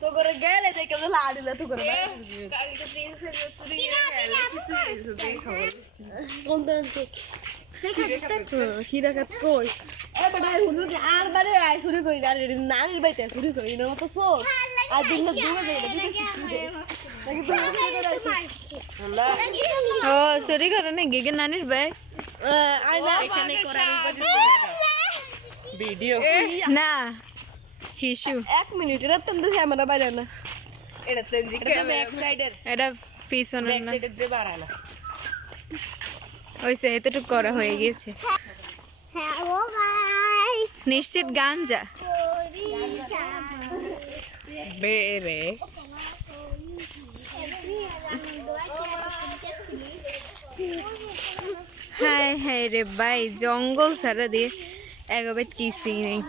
তো করে গেলে যে কেউ লাড়িলে তো করে খিরা খাত কই আর বারে আয় শুরু করি আর নানির বাইতে শুরু করি না তো সব আর দিন ও সরি করো না গিগে নানির ভাই এখানে করার ভিডিও না হিসু 1 মিনিট এটা তো ক্যামেরা বাইরে না এটা ব্যাক সাইডের এটা পিছনে ব্যাক না সাইডের দিয়ে বাড়ানো ওইসে এতটুকু করা হয়ে গেছে হ্যালো গাইস নিশ্চিত গাঞ্জা বেরে হায় হায় রে ভাই জঙ্গল সারা দিয়ে একবার কিছুই নেই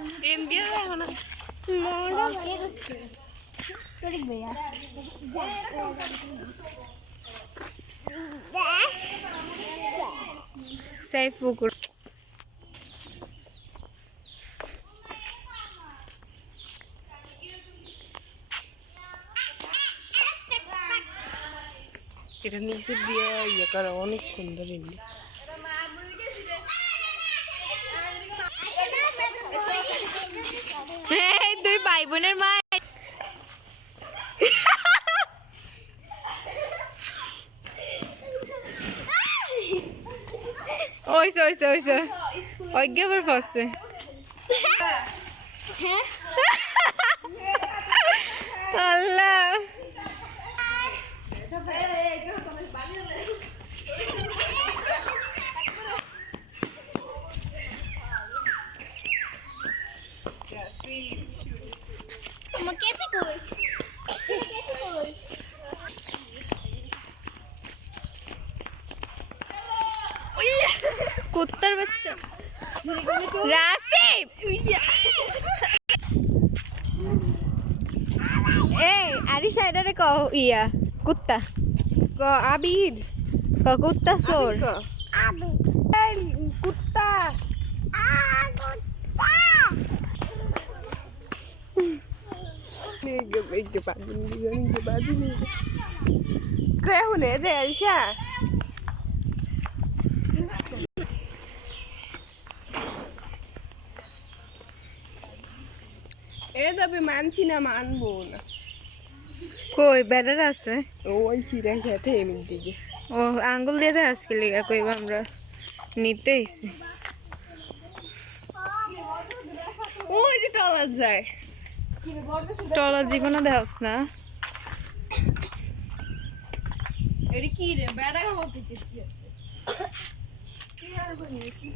সেই পুকুর এটা নিচে দিয়ে ইয়ে করা অনেক সুন্দর এমনি এই দুই ভাই বোনের মা ওইসে ওইসে ওইসে অজ্ঞাবার ফসছে আল্লাহ कैसे कोई कैसे कोई কুত্তার বাচ্চা রাসিব এই আরিশা এটারে ক ইয়া কুত্তা ক আবির ক কুত্তা সোর अभी কুত্তা কেহুনে রে আইসা এ তবে মানছি না মানবো না কই বেড়ার আছে ওই চিরা খেতে এমনি দিকে ও আঙ্গুল দিয়ে দেয় আজকে লেগা কইবা আমরা নিতে এসছি ওই যে টলা যায় টলা জীবনে দেওয়াস না এটি কি রে বেড়া মতো কি আর বলি কি